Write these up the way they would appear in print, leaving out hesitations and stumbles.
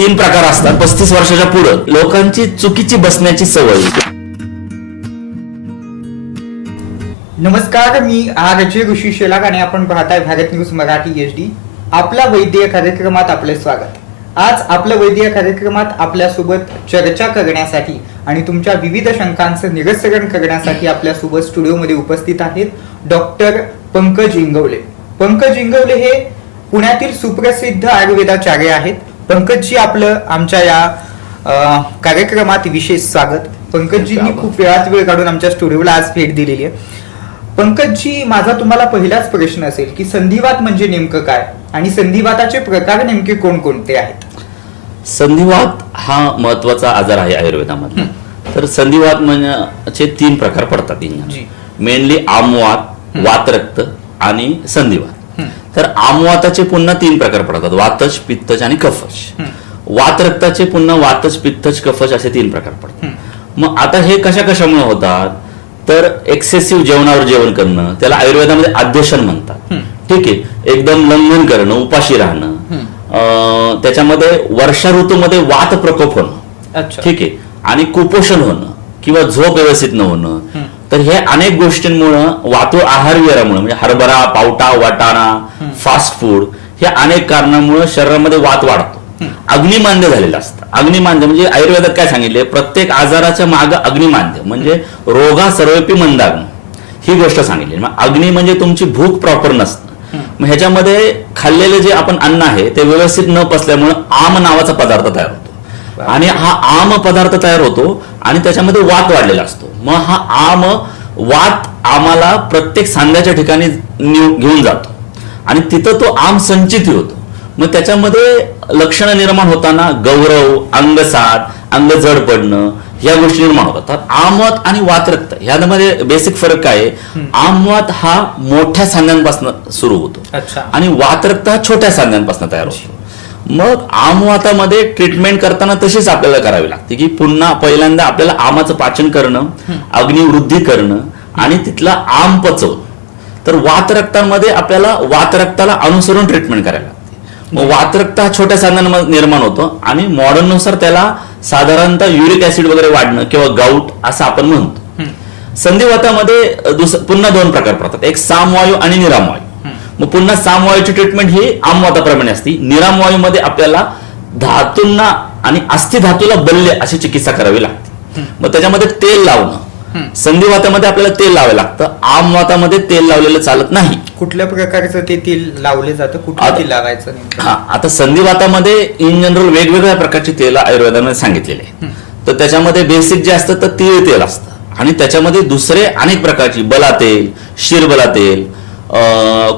तीन प्रकार असतात 35 वर्षाच्या पुढे लोकांची चुकीची बसण्याची सवय. नमस्कार, मी आरजे ऋषी शेलार आणि आपण पाहताय भारत न्यूज मराठी HD. आपला वैद्य कार्यक्रमात आपले स्वागत. आज आपल्या वैद्य कार्यक्रमात आपल्यासोबत चर्चा करण्यासाठी आणि तुमच्या विविध शंकांचं निरसन करण्यासाठी आपल्यासोबत स्टुडिओमध्ये उपस्थित आहेत डॉक्टर पंकज इंगवले. पंकज इंगवले हे पुण्यातील सुप्रसिद्ध आयुर्वेदाचार्य आहेत. पंकजजी, आपलं आमच्या या कार्यक्रमात विशेष स्वागत. पंकजजींनी खूप वेळ काढून आमच्या स्टुडिओला आज भेट दिलेली आहे. पंकजजी, माझा तुम्हाला पहिलाच प्रश्न असेल की संधिवात म्हणजे नेमकं काय आणि संधिवाताचे प्रकार नेमके कोणकोणते आहेत? संधिवात हा महत्वाचा आजार आहे आयुर्वेदामध्ये. तर संधिवात म्हणजे तीन प्रकार पडतात. मेनली आमवात, वातरक्त आणि संधिवात. तर आमवाताचे पुन्हा तीन प्रकार पडतात: वातज, पित्तज आणि कफज. वातरक्ताचे पुन्हा वातज, पित्तज, कफज असे तीन प्रकार पडतात. मग आता हे कशामुळे होतात? तर एक्सेसिव्ह जेवणावर जेवण करणं, त्याला आयुर्वेदामध्ये आद्यशन म्हणतात. ठीक आहे, एकदम लंघन करणं, उपाशी राहणं, त्याच्यामध्ये वर्षा ऋतूमध्ये वात प्रकोप होणं, ठीक आहे, आणि कुपोषण होणं किंवा झोप व्यवस्थित न होणं. तर हे अनेक गोष्टींमुळे वातुळ आहार विहारामुळे म्हणजे हरभरा, पावटा, वाटाणा, फास्ट फूड, हे अनेक कारणामुळे शरीरामध्ये वात वाढतो. अग्निमांद्य झालेलं असतं. अग्निमांद्य म्हणजे आयुर्वेदात काय सांगितले? प्रत्येक आजाराच्या मागे अग्निमांद्य म्हणजे रोगा सर्वेपी मंदाग्न ही गोष्ट सांगितली. मग अग्नी म्हणजे तुमची भूक प्रॉपर नसतं. मग ह्याच्यामध्ये खाल्लेले जे आपण अन्न आहे ते व्यवस्थित न पचल्यामुळे आम नावाचा पदार्थ तयार होतो आणि हा आम पदार्थ तयार होतो आणि त्याच्यामध्ये वात वाढलेला असतो. मग हा आम वात आम्हाला प्रत्येक सांध्याच्या ठिकाणी घेऊन जातो आणि तिथं तो आम संचित होतो. मग त्याच्यामध्ये लक्षणं निर्माण होताना गौरव, अंगसाद, अंग जड पडणं या गोष्टी निर्माण होतात. तर आमवात आणि वातरक्त ह्यामध्ये बेसिक फरक काय आहे? आमवात हा मोठ्या सांध्यांपासून सुरू होतो आणि वातरक्त हा छोट्या सांध्यांपासून तयार होतो. मग आमवातामध्ये ट्रीटमेंट करताना तशीच आपल्याला करावी लागते की पुन्हा पहिल्यांदा आपल्याला आमाचं पाचन करणं, अग्निवृद्धी करणं आणि तिथला आम पचवणं. तर वातरक्तांमध्ये आपल्याला वातरक्ताला अनुसरून ट्रीटमेंट करायला लागते. मग वातरक्त हा छोट्या सांध्यांमध्ये निर्माण होतो आणि मॉडर्ननुसार त्याला साधारणतः युरिक ऍसिड वगैरे वाढणं किंवा गाऊट असं आपण म्हणतो. संधिवातामध्ये पुन्हा दोन प्रकार पडतात, एक सामवायू आणि निरामवायू. मग पुन्हा सामवायूची ट्रीटमेंट ही आमवाताप्रमाणे असते. निरामवायूमध्ये आपल्याला धातूंना आणि अस्थिधातूला बल्ले अशी चिकित्सा करावी लागते. मग त्याच्यामध्ये तेल लावणं. संधिवातामध्ये आपल्याला तेल लावावं लागतं, आमवातामध्ये तेल लावलेलं चालत नाही. कुठल्या प्रकारचं ते तेल लावले जातं, कुठलं तेल लावायचं? आता संधिवातामध्ये इन जनरल वेगवेगळ्या प्रकारची तेल आयुर्वेदामध्ये सांगितलेले आहे. तर त्याच्यामध्ये बेसिक जे असतं तर तीळ तेल असतं आणि त्याच्यामध्ये दुसरे अनेक प्रकारची बला तेल, शिरबला तेल,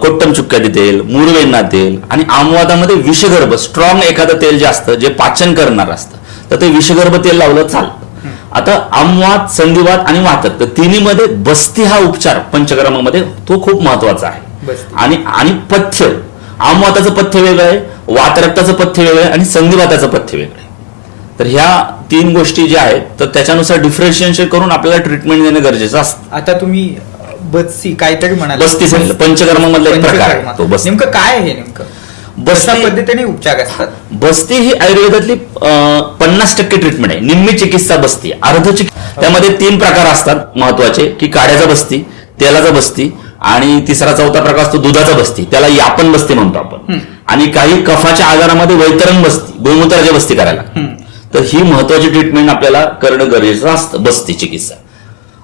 कोट्टम चुक्कादी तेल, मुरवेन्ना तेल आणि आमवातामध्ये विषगर्भ स्ट्रॉंग एखादं तेल जे असतं जे पाचन करणार असतं तर ते विषगर्भ तेल लावलं चालतं. आता आमवात, संधिवात आणि वातरक्त तिन्हीमध्ये बस्ती हा उपचार पंचकर्मामध्ये तो खूप महत्वाचा आहे. आणि पथ्य, आमवाताचं पथ्य वेगळं आहे, वातरक्ताचं पथ्य वेगळं आहे आणि संधिवाताचं पथ्य वेगळं आहे. तर ह्या तीन गोष्टी ज्या आहेत तर त्याच्यानुसार डिफरन्शिएशन करून आपल्याला ट्रीटमेंट देणं गरजेचं असतं. आता तुम्ही बस्ती काहीतरी म्हणाला, बस्ती सांगितलं, पंचकर्मामधला एक प्रकार आहे तो बस्ती. नेमकं काय आहे? नेमकं बस्ती पद्धतीने उपचार असतात. बस्ती ही आयुर्वेदातली 50% ट्रीटमेंट आहे. निम्मी चिकित्सा बस्ती, अर्ध चिकित्सा. त्यामध्ये तीन प्रकार असतात महत्वाचे की काड्याचा बस्ती, तेलाचा बस्ती आणि तिसरा चौथा प्रकार असतो दुधाचा बस्ती, त्याला यापन बस्ती म्हणतो आपण. आणि काही कफाच्या आजारामध्ये वैतरण बस्ती, गोमूत्राची बस्ती करायला. तर ही महत्वाची ट्रीटमेंट आपल्याला करणं गरजेचं असतं, बस्ती चिकित्सा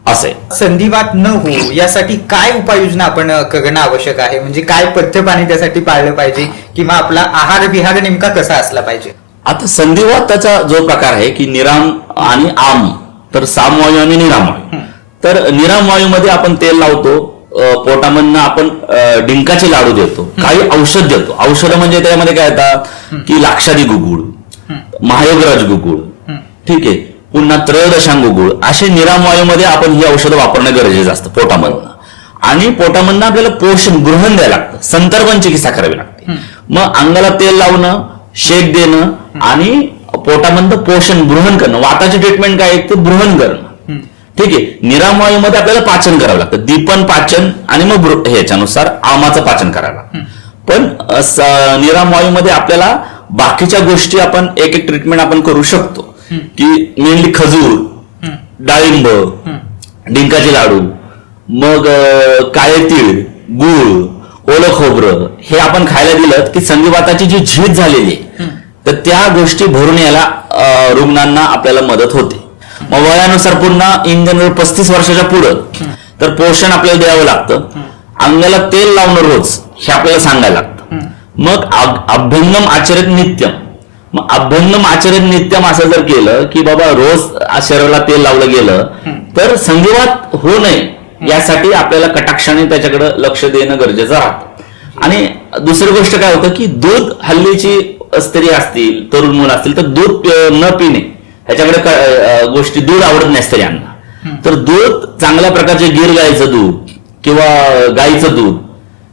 असे. संधिवात न हो यासाठी काय उपाययोजना आपण करणं आवश्यक आहे? म्हणजे काय पथ्य पाणी त्यासाठी पाळलं पाहिजे किंवा आपला आहार विहार नेमका कसा असला पाहिजे? आता संधिवाताचा जो प्रकार आहे की निराम आणि आम, तर सामवायू आणि निरामवायू. तर निरामवायूमध्ये आपण तेल लावतो, पोटामधनं आपण डिंकाचे लाडू देतो, काही औषध देतो. औषध म्हणजे त्यामध्ये काय येतात की लाक्षादी गुगुळ, महायोगराज गुगुळ, ठीक आहे, पुन्हा त्रयोदशांग गुळ, असे निरामवायूमध्ये आपण ही औषधं वापरणं गरजेचं असतं पोटामधनं. आणि पोटामधनं आपल्याला पोषण गृहण द्यायला लागतं, संतर्पण चिकित्सा करावी लागते. मग अंगाला तेल लावणं, शेक देणं आणि पोटामधनं पोषण गृहण करणं. वाताची ट्रीटमेंट काय आहे? ते गृहण करणं. ठीक आहे, निरामवायूमध्ये आपल्याला पाचन करावं लागतं, दीपन पाचन आणि मग ह्याच्यानुसार आमाचं पाचन करायला. पण निरामवायूमध्ये आपल्याला बाकीच्या गोष्टी आपण एक एक ट्रीटमेंट आपण करू शकतो की मेनली खजूर, डाळिंब, डिंकाचे लाडू, मग काळे तीळ, गूळ, ओलं खोबरं हे आपण खायला दिलं की संधिवाताची जी झीज झालेली आहे तर त्या गोष्टी भरून यायला रुग्णांना आपल्याला मदत होते. मग वयानुसार पुन्हा इन जनरल 35 वर्षाच्या पुढं तर पोषण आपल्याला द्यावं लागतं. अंगाला तेल लावणं रोज हे आपल्याला सांगायला लागतं. मग अभ्यंगम आचरित नित्यम, मग अभ्यंगम आचरित नित्यम असं जर केलं की बाबा रोज शरीराला तेल लावलं गेलं तर संधिवात होऊ नये यासाठी आपल्याला कटाक्षाने त्याच्याकडे लक्ष देणं गरजेचं राहतं. आणि दुसरी गोष्ट काय होतं की दूध, हल्लीची स्त्री असतील, तरुण मुलं असतील तर दूध न पिणे ह्याच्याकडे गोष्टी, दूध आवडत नाही स्त्रियांना. तर दूध चांगल्या प्रकारचे गिर गाईचं दूध किंवा गाईचं दूध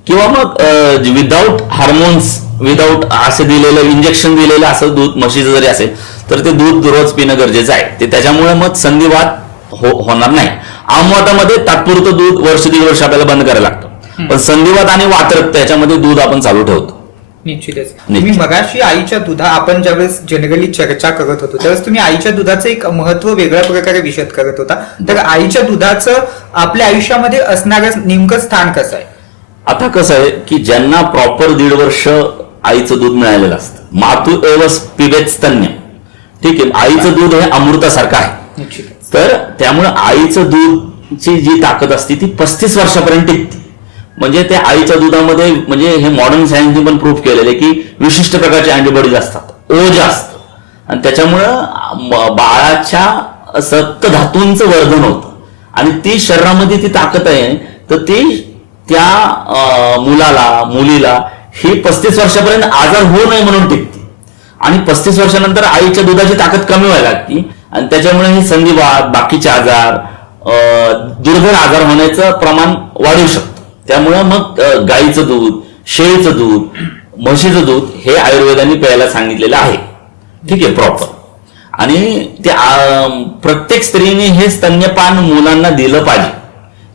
किंवा मग विदाऊट हार्मोन्स, विदाऊट असे दिलेलं, इंजेक्शन दिलेलं असं दूध म्हशीचं जरी असेल तर ते दूध रोज पिणं गरजेचं आहे. ते त्याच्यामुळे मग संधिवात होणार नाही. आमवातामध्ये तात्पुरतं दूध वर्ष दीड वर्ष आपल्याला बंद करायला लागतं, पण संधिवात आणि वातरक्त याच्यामध्ये दूध आपण चालू ठेवतो. निश्चितच. तुम्ही मगाशी आईच्या दुधा, आपण ज्यावेळेस जनरली चर्चा करत होतो त्यावेळेस तुम्ही आईच्या दुधाचं एक महत्व वेगळ्या प्रकारे विशद करत होता. तर आईच्या दुधाचं आपल्या आयुष्यामध्ये असणारं नेमकं स्थान कसं आहे? आता कसं आहे की ज्यांना प्रॉपर 1.5 वर्ष आईचं दूध मिळालेलं असतं, मातू एवस पिबेत स्तन्य, ठीक आहे, आईचं दूध हे अमृतासारखं आहे. तर त्यामुळे आईचं दूधची जी ताकद असते ती 35 वर्षापर्यंत टिकते. म्हणजे त्या आईच्या दुधामध्ये, म्हणजे हे मॉडर्न सायन्सने पण प्रूव्ह केलेलं आहे की विशिष्ट प्रकारचे अँटीबॉडीज असतात, ओज असतं, आणि त्याच्यामुळं बाळाच्या सप्त धातूंचं वर्धन होतं आणि ती शरीरामध्ये ती ताकद आहे तर ती त्या मुलाला, मुलीला ही 35 वर्षापर्यंत आजार होऊ नये म्हणून टिकते. आणि 35 वर्षानंतर आईच्या दुधाची ताकद कमी व्हायला लागते आणि त्याच्यामुळे हे संधिवात, बाकीचे आजार, दुर्धर आजार होण्याचं प्रमाण वाढू शकतं. त्यामुळं मग गाईचं दूध, शेळीचं दूध, म्हशीचं दूध हे आयुर्वेदाने प्यायला सांगितलेलं आहे, ठीक आहे, प्रॉपर. आणि ते प्रत्येक स्त्रीने हे स्तन्यपान मुलांना दिलं पाहिजे.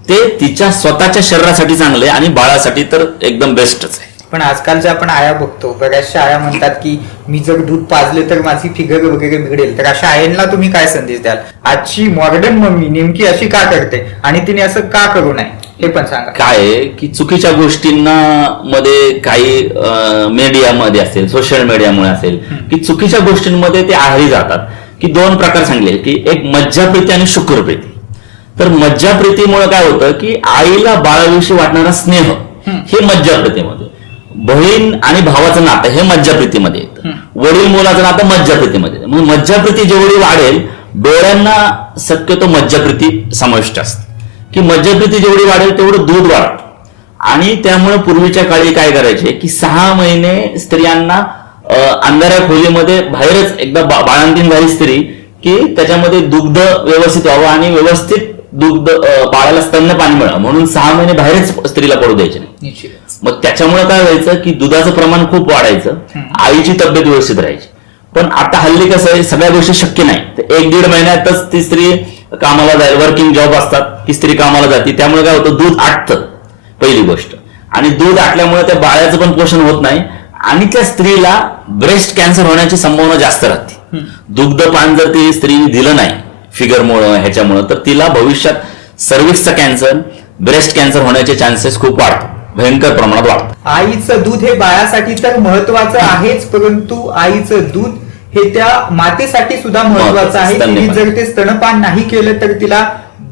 ते तिच्या स्वतःच्या शरीरासाठी चांगलं आहे आणि बाळासाठी तर एकदम बेस्टच आहे. पण आजकालच्या आपण आया बघतो, बऱ्याचशा आया म्हणतात की मी जर दूध पाजले तर माझी फिगर वगैरे बिघडेल. तर अशा आयांना तुम्ही काय संदेश द्याल? आजची मॉडर्न मम्मी नेमकी अशी का करते आणि तिने असं का करू नये हे पण सांगा. काय आहे की चुकीच्या गोष्टींना मध्ये काही मीडियामध्ये असेल, सोशल मीडियामुळे असेल की चुकीच्या गोष्टींमध्ये ते आहारी जातात. की 2 प्रकार सांगले की एक मज्जाप्रीती आणि शुक्रप्रीती. तर मज्जाप्रीतीमुळे काय होतं की आईला बाळाविषयी वाटणारा स्नेह हे मज्जाप्रीतीमध्ये, बहीण आणि भावाचं नातं हे मज्जाप्रीतीमध्ये येतं, वडील मुलाचं नातं मज्जाप्रीतीमध्ये. मग मज्जाप्रीती जेवढी वाढेल, डोळ्यांना शक्यतो मज्जाप्रीती समाविष्ट असते की मज्जाप्रीती जेवढी वाढेल तेवढं दूध वाढतं. आणि त्यामुळे पूर्वीच्या काळी काय करायचे की 6 महिने स्त्रियांना अंधाऱ्या खोलीमध्ये बाहेरच, एकदा बाळंतीण झाली स्त्री की त्याच्यामध्ये दुग्ध व्यवस्थित व्हावं आणि व्यवस्थित दुग्ध बाळाला स्तन्यपान मिळावं म्हणून 6 महिने बाहेरच स्त्रीला पडू द्यायचे नाही. मग त्याच्यामुळे काय व्हायचं की दुधाचं प्रमाण खूप वाढायचं, आईची तब्येत व्यवस्थित राहायची. पण आता हल्ली कसं आहे, सगळ्या गोष्टी शक्य नाही. 1-1.5 महिन्यातच ती स्त्री कामाला जाईल, वर्किंग जॉब असतात की स्त्री कामाला जाते, त्यामुळे काय होतं, दूध आटतं पहिली गोष्ट. आणि दूध आटल्यामुळे त्या बाळाचं पण पोषण होत नाही आणि त्या स्त्रीला ब्रेस्ट कॅन्सर होण्याची संभावना जास्त राहते. दुग्धपान जर ती स्त्रीने दिलं नाही फिगरमुळं, ह्याच्यामुळं, तर तिला भविष्यात सर्व्हिक्सचा कॅन्सर, ब्रेस्ट कॅन्सर होण्याचे चान्सेस खूप वाढतात, भयंकर प्रमाणात वाढतात. आईचं दूध हे बाळासाठी तर महत्वाचं आहेच, परंतु आईचं दूध हे त्या मातेसाठी सुद्धा महत्वाचं आहे. तिने जर ते स्तनपान नाही केलं तर तिला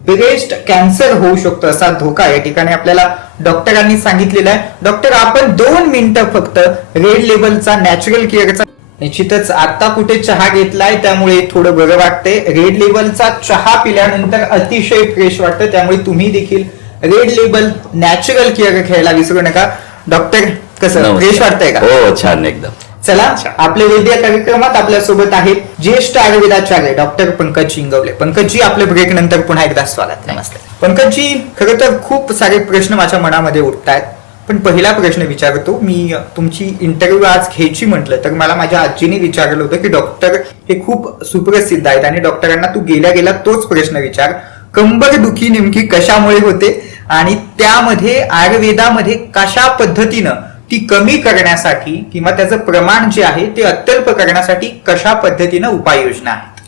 ब्रेस्ट कॅन्सर होऊ शकतो, असा धोका या ठिकाणी आपल्याला डॉक्टरांनी सांगितलेला आहे. डॉक्टर, आपण 2 मिनिटं फक्त रेड लेबलचा नॅचरल केअरचा, निश्चितच आता कुठे चहा घेतलाय त्यामुळे थोडं बरं वाटतंय. रेड लेबलचा चहा पिल्यानंतर अतिशय फ्रेश वाटतं, त्यामुळे तुम्ही देखील रेड लेबल नॅचरल केअर घ्यायला विसरू नका. डॉक्टर, कसं फ्रेश वाटतंय का? हो, छान एकदम. चला, आपल्या वैद्य कार्यक्रमात आपल्या सोबत आहेत ज्येष्ठ आयुर्वेदाचार्य डॉक्टर पंकज इंगवले. पंकजजी, आपल्या ब्रेक नंतर पुन्हा एकदा स्वागत. नमस्ते. पंकजजी, खरं तर खूप सारे प्रश्न माझ्या मनामध्ये उठतायत, पण पहिला प्रश्न विचारतो मी. तुमची इंटरव्ह्यू आज घ्यायची म्हटलं तर मला माझ्या आजीने विचारलं होतं की डॉक्टर हे खूप सुप्रसिद्ध आहेत आणि डॉक्टरांना तू गेल्या तोच प्रश्न विचार, कंबर दुखी नेमकी कशामुळे होते आणि त्यामध्ये आयुर्वेदामध्ये कशा पद्धतीनं ती कमी करण्यासाठी किंवा त्याचं प्रमाण जे आहे ते अत्यल्प करण्यासाठी कशा पद्धतीनं उपाययोजना आहेत?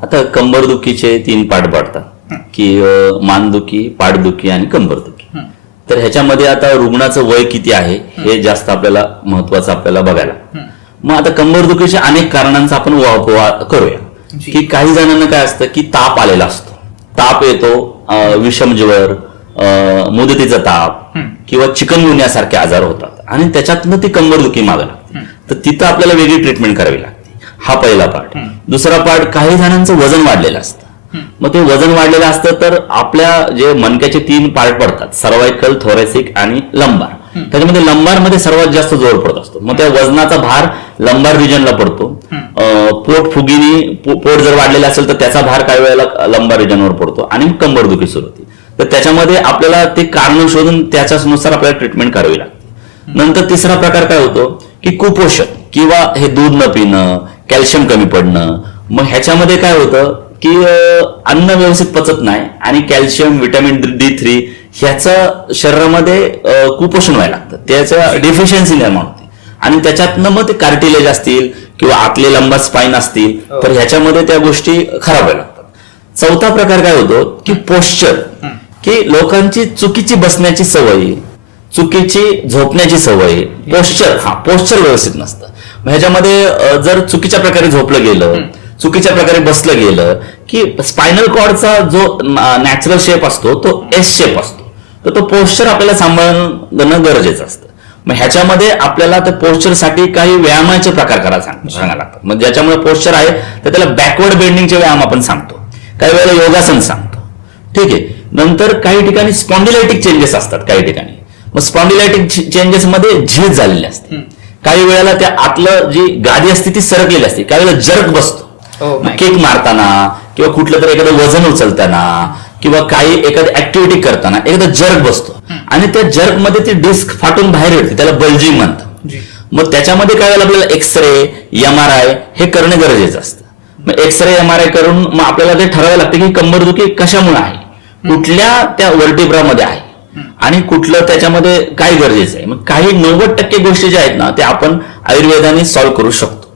आता कंबरदुखीचे 3 पार्ट पडतात की मानदुखी, पाठदुखी आणि कंबरदुखी. तर ह्याच्यामध्ये आता रुग्णाचं वय किती आहे हे जास्त आपल्याला महत्वाचं आपल्याला बघायला. मग आता कंबरदुखीच्या अनेक कारणांचा आपण करूया. की काही जणांना काय असतं की ताप आलेला असतो, ताप येतो, विषम ज्वर, मुदतीचा ताप किंवा चिकनगुन्यासारखे आजार होतात आणि त्याच्यातनं ती कंबरदुखी मागे लागते. तर तिथं आपल्याला वेगळी ट्रीटमेंट करावी लागते. हा पहिला पार्ट. दुसरा पार्ट, काही जणांचं वजन वाढलेलं असतं. मग ते वजन वाढलेलं असतं तर आपल्या जे मणक्याचे 3 पार्ट पडतात, सर्वायकल, थोरॅसिक आणि लंबार. त्याच्यामध्ये लंबार मध्ये सर्वात जास्त जोर पडत असतो. मग त्या वजनाचा भार लंबार रिजनला पडतो. पोट जर वाढलेलं असेल तर त्याचा भार काही वेळेला लंबार रिजनवर पडतो आणि कंबरदुखी सुरू होते. तर त्याच्यामध्ये आपल्याला ते कारण शोधून त्याच्यानुसार आपल्याला ट्रीटमेंट करावी लागते. नंतर तिसरा प्रकार काय होतो की कुपोषण किंवा हे दूध न पिणं, कॅल्शियम कमी पडणं. मग ह्याच्यामध्ये काय होतं की अन्न व्यवस्थित पचत नाही आणि कॅल्शियम, व्हिटॅमिन D3 ह्याचं शरीरामध्ये कुपोषण व्हायला लागतं, त्याच्या डेफिशियन्सी निर्माण होते आणि त्याच्यातनं मग ते कार्टिलेज असतील किंवा आतले लंबा स्पाईन असतील तर ह्याच्यामध्ये त्या गोष्टी खराब व्हायला लागतात. चौथा प्रकार काय होतो की पोश्चर, की लोकांची चुकीची बसण्याची सवय, चुकीची झोपण्याची सवय, पोश्चर व्यवस्थित नसतं. ह्याच्यामध्ये जर चुकीच्या प्रकारे झोपलं गेलं, चुकीच्या प्रकारे बसलं गेलं की स्पायनल कॉर्डचा जो नॅचरल शेप असतो तो एस शेप असतो. तर तो पोश्चर आपल्याला सांभाळणं गरजेचं असतं. मग ह्याच्यामध्ये आपल्याला त्या पोश्चरसाठी काही व्यायामाचे प्रकार करायला सांगायला लागतात. मग ज्याच्यामुळे पोश्चर आहे तर त्याला बॅकवर्ड बेंडिंगचे व्यायाम आपण सांगतो, काही वेळेला योगासन सांगतो. ठीक आहे. नंतर काही ठिकाणी स्पॉन्डिलायटिक चेंजेस असतात काही ठिकाणी. मग स्पॉन्डिलायटिक चेंजेस मध्ये झीज झालेली असते. काही वेळेला त्या आतलं जी गादी असते ती सरकलेली असते, काही वेळेला जर्क बसतो. केक मारताना किंवा कुठलं तरी एखादं वजन उचलताना किंवा काही एखादी ऍक्टिव्हिटी करताना एखादा जर्क बसतो आणि त्या जर्क मध्ये ती डिस्क फाटून बाहेर येते, त्याला बल्जिंग म्हणतात. मग त्याच्यामध्ये काय वेळेला आपल्याला एक्सरे, MRI हे करणे गरजेचं असतं. मग एक्सरे, MRI करून मग आपल्याला ते ठरवावं लागतं की कंबरदुखी कशामुळे आहे, कुठल्या त्या वर्टिब्रामध्ये आहे आणि कुठलं त्याच्यामध्ये काय गरजेचं आहे. मग काही 90% गोष्टी ज्या आहेत ना त्या आपण आयुर्वेदाने सॉल्व्ह करू शकतो.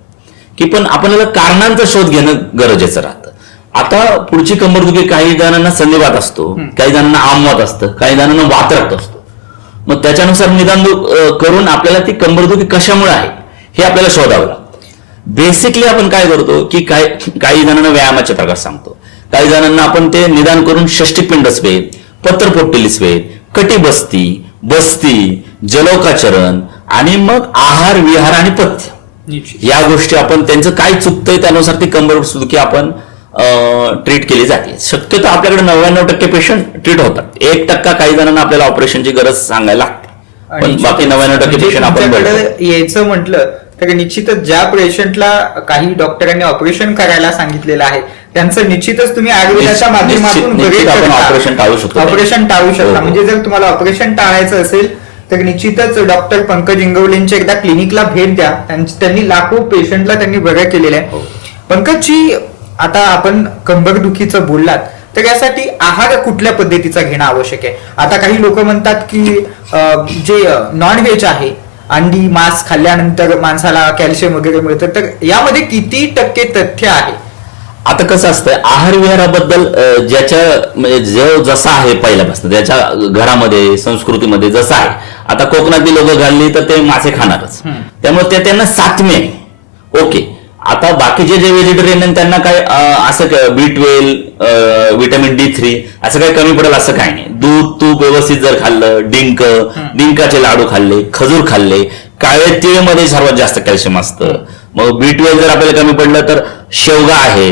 की पण आपल्याला कारणांचा शोध घेणं गरजेचं राहतं. आता पुढची कंबरदुखी काही जणांना संधिवात असतो, काही जणांना आमवात असतं, काही जणांना वातरक्त असतो. मग त्याच्यानुसार निदान करून आपल्याला ती कंबरदुखी कशामुळे आहे हे आपल्याला शोधावं लागतं. बेसिकली आपण काय करतो की काही जणांना व्यायामाचे प्रकार सांगतो, काही जणांना आपण ते निदान करून षष्टिपिंड स्वेद, पत्रपोट्टिली स्वेद, कटिबस्ती, बस्ती, जलोकाचरण आणि मग आहार, विहार आणि पथ्य या गोष्टी आपण त्यांचं काय चुकतंय त्यानुसार ती कंबरदुखी आपण ट्रीट केली जाते. शक्यतो आपल्याकडे 99% पेशंट ट्रीट होतात. 1% काही जणांना आपल्याला ऑपरेशनची गरज सांगायला लागते, पण बाकी 99% पेशंट आपण यायचं म्हटलं तर निश्चितच ज्या पेशंटला काही डॉक्टरांनी ऑपरेशन करायला सांगितलेलं आहे त्यांचं निश्चितच तुम्ही आयुर्वेदाच्या माध्यमातून ऑपरेशन टाळू शकता. म्हणजे जर तुम्हाला ऑपरेशन टाळायचं असेल तर निश्चितच डॉक्टर पंकज इंगवलेंच्या एकदा क्लिनिकला भेट द्या. त्यांनी लाखो पेशंटला त्यांनी बरं केलेलं आहे. पंकजजी, आता आपण कंबरदुखीचं बोललात तर यासाठी आहार कुठल्या पद्धतीचा घेणं आवश्यक आहे? आता काही लोक म्हणतात की जे नॉनव्हेज आहे, अंडी, मांस खाल्ल्यानंतर माणसाला कॅल्शियम वगैरे मिळतं, तर यामध्ये किती टक्के तथ्य आहे? आता कसं असतं, आहार विहाराबद्दल ज्याच्या म्हणजे जो जसा आहे पहिल्यापासून ज्याच्या घरामध्ये संस्कृतीमध्ये जसा आहे. आता कोकणातली लोक घालली तर ते मासे खाणारच, त्यामुळे ते त्यांना सात्म्य ओके. आता बाकीचे जे व्हेजिटेरियन त्यांना काय असं B12, व्हिटॅमिन D3 असं काही कमी पडेल असं काही नाही. दूध, तूप व्यवस्थित जर खाल्लं, डिंकाचे लाडू खाल्ले, खजूर खाल्ले, काळे तिळमध्ये सर्वात जास्त कॅल्शियम असतं. मग B12 जर आपल्याला कमी पडलं तर शेवगा आहे,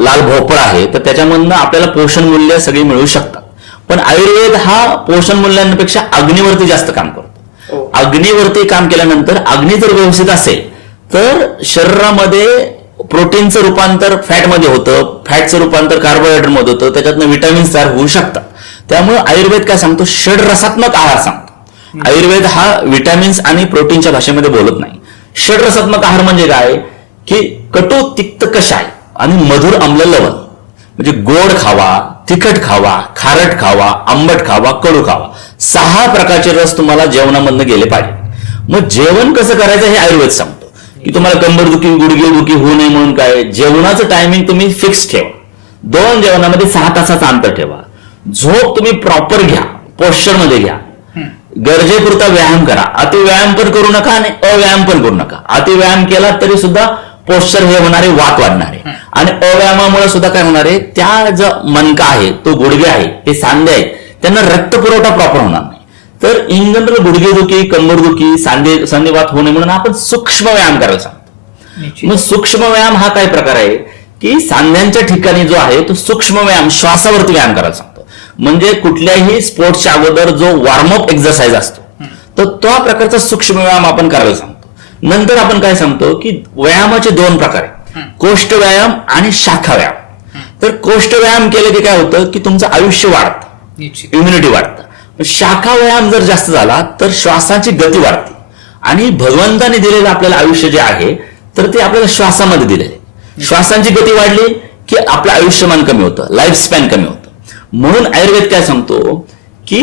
लाल भोपळा आहे, तर त्याच्यामधनं आपल्याला पोषण मूल्य सगळी मिळू शकतात. पण आयुर्वेद हा पोषण मूल्यांपेक्षा अग्नीवरती जास्त काम करतो. अग्नीवरती काम केल्यानंतर अग्नी जर व्यवस्थित असेल तर शरीरामध्ये प्रोटीनचं रूपांतर फॅटमध्ये होतं, फॅटचं रूपांतर कार्बोहायड्रेटमध्ये होतं, त्याच्यातनं व्हिटॅमिन्स तयार होऊ शकतात. त्यामुळे आयुर्वेद काय सांगतो, षडरसात्मक आहार सांगतो. आयुर्वेद हा व्हिटॅमिन्स आणि प्रोटीनच्या भाषेमध्ये बोलत नाही. षडरसात्मक आहार म्हणजे काय की कटू, तिक्त, कषाय आणि मधुर, आम्ल, लवण. म्हणजे गोड खावा, तिखट खावा, खारट खावा, आंबट खावा, कडू खावा. 6 प्रकारचे रस तुम्हाला जेवणामधनं गेले पाहिजे. मग जेवण कसं करायचं हे आयुर्वेद सांगतो की तुम्हाला कंबरदुखी गुडघेदुखी होऊ नये म्हणून काय जेवणाचं टायमिंग तुम्ही फिक्स ठेवा. 2 जेवणामध्ये 6 तासाचं अंतर ठेवा. झोप तुम्ही प्रॉपर घ्या, पोश्चर मध्ये घ्या. गरजेपुरता व्यायाम करा. अति व्यायाम पण करू नका आणि अव्यायाम पण करू नका. अति व्यायाम केला तरी सुद्धा पोश्चर हे होणारे, वात वाढणार आहे. आणि अव्यायामामुळे सुद्धा काय होणार आहे, त्या जो मनका आहे, तो गुडघे आहे, ते सांधे आहेत, त्यांना रक्तपुरवठा प्रॉपर होणार नाही. तर इन जनरल गुडघेदुखी, कंबरदुखी, संधिवात होणे म्हणून आपण सूक्ष्म व्यायाम करायला सांगतो. मग सूक्ष्म व्यायाम हा काय प्रकार आहे की सांध्यांच्या ठिकाणी जो आहे तो सूक्ष्म व्यायाम, श्वासावरती व्यायाम करायला सांगतो. म्हणजे कुठल्याही स्पोर्ट्सच्या अगोदर जो वॉर्मअप एक्सरसाइज असतो तर त्या प्रकारचा सूक्ष्म व्यायाम आपण करायला सांगतो. नंतर आपण काय सांगतो की व्यायामाचे 2 प्रकार आहेत, कोष्ठ व्यायाम आणि शाखा व्यायाम. तर कोष्ठ व्यायाम केलं की काय होतं की तुमचं आयुष्य वाढतं, इम्युनिटी वाढतं. शाखा व्यायाम जर जास्त झाला तर श्वासाची गती वाढते. आणि भगवंताने दिलेलं आपल्याला आयुष्य जे आहे तर ते आपल्याला श्वासामध्ये दिलेले. श्वासांची गती वाढली की आपलं आयुष्यमान कमी होतं, लाईफ स्पॅन कमी होतं. म्हणून आयुर्वेद काय सांगतो की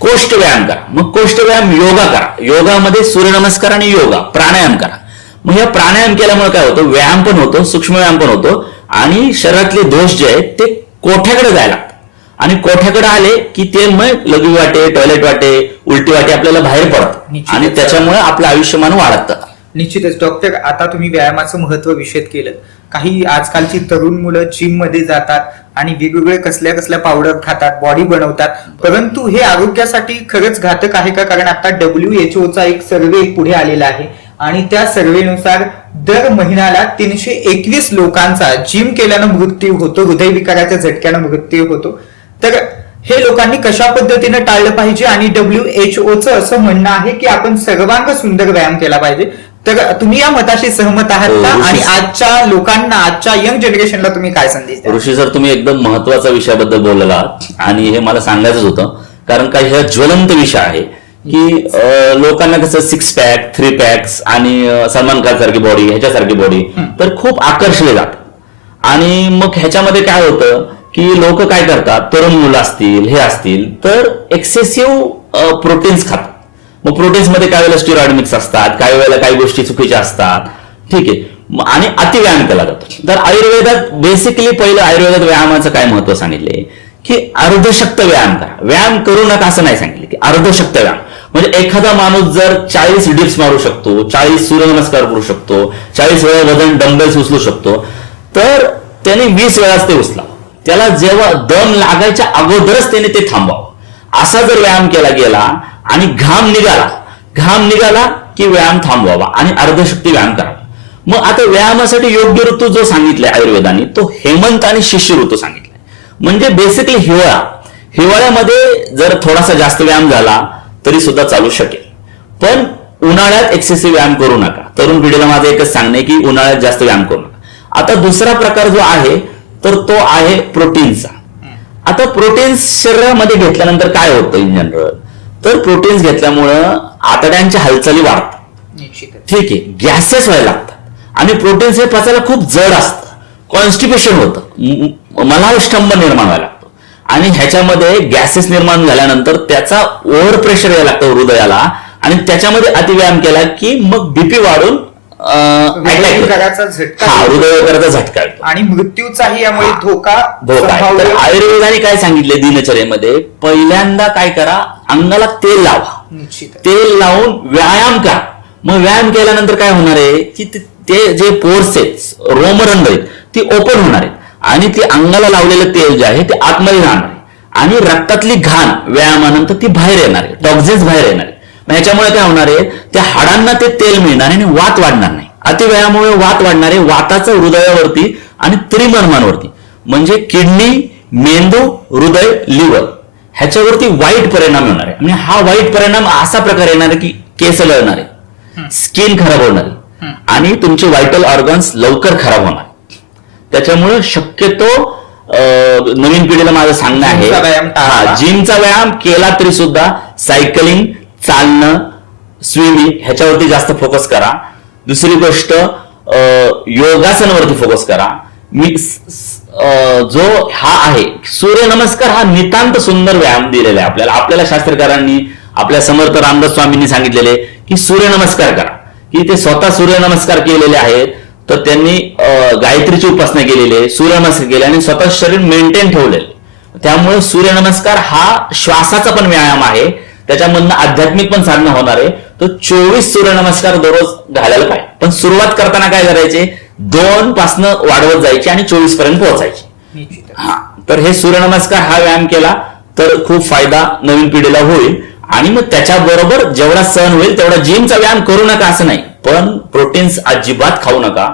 कोष्ठ व्यायाम करा. मग कोष्ठ व्यायाम योगा करा. योगामध्ये सूर्यनमस्कार आणि योगा, प्राणायाम करा. मग या प्राणायाम केल्यामुळे काय होतं, व्यायाम पण होतो, सूक्ष्म व्यायाम पण होतो आणि शरीरातले दोष जे आहेत ते कोठ्याकडे जायला लागतात. आणि कोठ्याकडे आले की ते मग लघवी वाटे, टॉयलेट वाटे, उलटी वाटे आपल्याला बाहेर पडतात आणि त्याच्यामुळे आपलं आयुष्यमान वाढतं. निश्चितच डॉक्टर, आता तुम्ही व्यायामाचं महत्व विषद केलं. काही आजकालची तरुण मुलं जिम मध्ये जातात आणि वेगवेगळे कसल्या पावडर खातात, बॉडी बनवतात, परंतु हे आरोग्यासाठी खरंच घातक आहे का? कारण आता WHO एक सर्वे पुढे आलेला आहे आणि त्या सर्वेनुसार दर महिन्याला 321 लोकांचा जिम केल्यानं मृत्यू होतो, हृदयविकाराच्या झटक्यानं मृत्यू होतो. तर हे लोकांनी कशा पद्धतीने टाळलं पाहिजे? आणि WHOचं असं म्हणणं आहे की आपण सर्वांग सुंदर व्यायाम केला पाहिजे. तर तुम्ही या मताशी सहमत आहात का? आणि आजच्या लोकांना, आजच्या यंग जनरेशनला तुम्ही काय संदेश द्याल? ऋषी सर, तुम्ही एकदम महत्वाचा विषयाबद्दल बोलला आणि हे मला सांगायचंच होतं, कारण काही हा ज्वलंत विषय आहे की लोकांना कसं 6 पॅक 3 पॅक्स आणि सलमान खान सारखी बॉडी, ह्याच्यासारखी बॉडी तर खूप आकर्षले जातात. आणि मग ह्याच्यामध्ये काय होतं की लोक काय करतात, तरुण मुलं असतील, हे असतील तर एक्सेसिव्ह प्रोटीन्स खातात. मग प्रोटीन्स मध्ये काही वेळेला स्टिरॉइड मिक्स असतात, काही वेळेला काही गोष्टी चुकीच्या असतात, ठीक आहे, आणि अतिव्यायाम केला जातो. तर आयुर्वेदात बेसिकली पहिलं आयुर्वेदात व्यायामाचं काय महत्व सांगितले की अर्धशक्त व्यायाम करा. व्यायाम करू नका असं नाही सांगितले की अर्धशक्त व्यायाम. म्हणजे एखादा माणूस जर 40 डिप्स मारू शकतो, 40 सूर्यनमस्कार करू शकतो, 40 वेळा वजन डंबेल्स उचलू शकतो, तर त्याने 20 वेळाच ते उचला. त्याला जेव्हा दम लागायच्या अगोदरच त्याने ते थांबवावं. असा जर व्यायाम केला गेला आणि घाम निघाला की व्यायाम थांबवावा आणि अर्धशक्ती व्यायाम करावा. मग आता व्यायामासाठी योग्य ऋतू जो सांगितलाय आयुर्वेदाने तो हेमंत आणि शिशिर ऋतू सांगितलाय. म्हणजे बेसिकली हिवाळ्यामध्ये जर थोडासा जास्त व्यायाम झाला तरी सुद्धा चालू शकेल, पण उन्हाळ्यात एक्सेसिव्ह व्यायाम करू नका. तरुण पिढीला माझं एकच सांगणे की उन्हाळ्यात जास्त व्यायाम करू नका. आता दुसरा प्रकार जो आहे तर तो आहे प्रोटीनचा. आता प्रोटीन्स शरीरामध्ये घेतल्यानंतर काय होतं इन जनरल, तर प्रोटीन्स घेतल्यामुळं आतड्यांच्या हालचाली वाढतात, ठीक आहे, गॅसेस व्हायला लागतात आणि प्रोटीन्स हे पचायला खूप जड असतं, कॉन्स्टिपेशन होतं, मलास्तंभ निर्माण व्हायला लागतो आणि ह्याच्यामध्ये गॅसेस निर्माण झाल्यानंतर त्याचा ओव्हर प्रेशर यायला लागतं हृदयाला आणि त्याच्यामध्ये अतिव्यायाम केला की मग बीपी वाढून हृदयविकाराचा झटका येतो आणि मृत्यूचाही यामुळे धोका. तर आयुर्वेदाने काय सांगितले दिनचर्येमध्ये, पहिल्यांदा काय करा, अंगाला तेल लावा, तेल लावून व्यायाम करा. मग व्यायाम केल्यानंतर काय होणार आहे की ते जे पोर्स आहेत, रोमरंध्र आहेत, ती ओपन होणार आहेत आणि ते अंगाला लावलेलं तेल जे आहे ते आतमध्ये जाणार आहे आणि रक्तातली घाण व्यायामानंतर ती बाहेर येणार आहे, टॉक्झिन्स बाहेर येणार आहे. ह्याच्यामुळे काय होणार आहे, त्या हाडांना ते तेल मिळणार आणि वात वाढणार नाही. अतिव्यायामामुळे वात वाढणार आहे, वाताचं हृदयावरती आणि त्रिमर्मांवरती म्हणजे किडनी, मेंदू, हृदय, लिव्हर ह्याच्यावरती वाईट परिणाम होणार आहे. आणि हा वाईट परिणाम असा प्रकारे येणार आहे की केस गळणार आहे, स्किन खराब होणार आहे आणि तुमचे व्हायटल ऑर्गन्स लवकर खराब होणार. त्याच्यामुळे शक्यतो नवीन पिढीला माझं सांगणं आहे, जिमचा व्यायाम केला तरी सुद्धा सायकलिंग, चालणं, स्विमिंग ह्याच्यावरती जास्त फोकस करा. दुसरी गोष्ट योगासनावरती फोकस करा. जो हा आहे सूर्यनमस्कार, हा नितांत सुंदर व्यायाम दिलेला आहे आपल्याला शास्त्रकारांनी, आपल्या समर्थ रामदास स्वामींनी सांगितलेले की सूर्यनमस्कार करा, की ते स्वतः सूर्यनमस्कार केलेले आहेत. तर त्यांनी गायत्रीची उपासना केलेली आहे, सूर्यनमस्कार केले आणि स्वतः शरीर मेंटेन ठेवलेले. त्यामुळे सूर्यनमस्कार हा श्वासाचा पण व्यायाम आहे, त्याच्यामधनं आध्यात्मिक पण साधना होणार आहे. तो 24 सूर्यनमस्कार दररोज घालायला पाहिजे. पण सुरुवात करताना काय करायचे, 2 पासनं वाढवत जायची आणि 24 पर्यंत पोहोचायची. हा, तर हे सूर्यनमस्कार हा व्यायाम केला तर खूप फायदा नवीन पिढीला होईल. आणि मग त्याच्याबरोबर जेवढा सण होईल तेवढा जिमचा व्यायाम करू नका असं नाही, पण प्रोटीन्स अजिबात खाऊ नका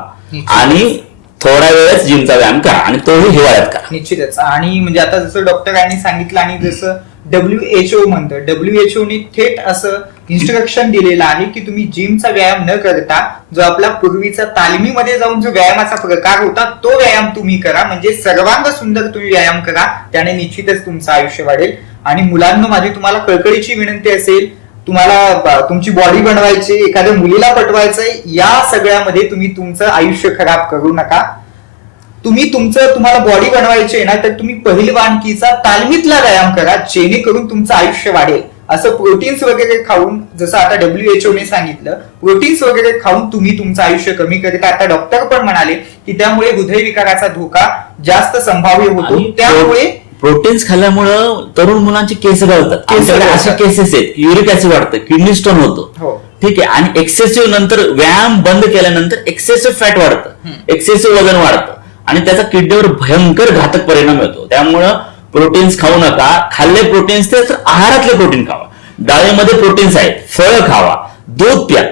आणि थोडा वेळच जिमचा व्यायाम करा आणि तोही हिवाळ्यात करा. निश्चितच. आणि म्हणजे आता जसं डॉक्टरांनी सांगितलं आणि जसं WHO म्हणतं, WHO ने थेट असं इन्स्ट्रक्शन दिलेलं आहे की तुम्ही जिमचा व्यायाम न करता जो आपला पूर्वीचा तालमीमध्ये जाऊन जो व्यायामाचा प्रकार होता तो व्यायाम तुम्ही करा. म्हणजे सर्वांग सुंदर तुम्ही व्यायाम करा, त्याने निश्चितच तुमचं आयुष्य वाढेल. आणि मुलांना माझी तुम्हाला कळकळीची विनंती असेल, तुम्हाला तुमची बॉडी बनवायची, एखाद्या मुलीला पटवायचंय, या सगळ्यामध्ये तुम्ही तुमचं आयुष्य खराब करू नका. तुम्हाला बॉडी बनवायची आहे ना, तर तुम्ही पहिलवानकीचा तालमीतला व्यायाम करा, जेणेकरून तुमचं आयुष्य वाढेल. असं प्रोटीन्स वगैरे खाऊन, जसं आता WHO ने सांगितलं, प्रोटीन्स वगैरे खाऊन तुम्ही तुमचं आयुष्य कमी करता. आता डॉक्टर पण म्हणाले की त्यामुळे हृदयविकाराचा धोका जास्त संभाव्य होतो. त्यामुळे प्रोटीन्स खाल्ल्यामुळं तरुण मुलांचे केस गळतात. असे केसेस आहेत, युरिक ऍसिड वाढतं, किडनी स्टोन होतो, ठीक आहे. आणि एक्सेसिव्ह नंतर व्यायाम बंद केल्यानंतर एक्सेसिव्ह फॅट वाढतं, एक्सेसिव्ह वजन वाढतं आणि त्याचा किडनीवर भयंकर घातक परिणाम होतो. त्यामुळं प्रोटीन्स खाऊ नका. खाल्ले प्रोटीन्स ते तर आहारातले प्रोटीन खावा, डाळीमध्ये प्रोटीन्स आहेत, फळं खावा, दूध प्या,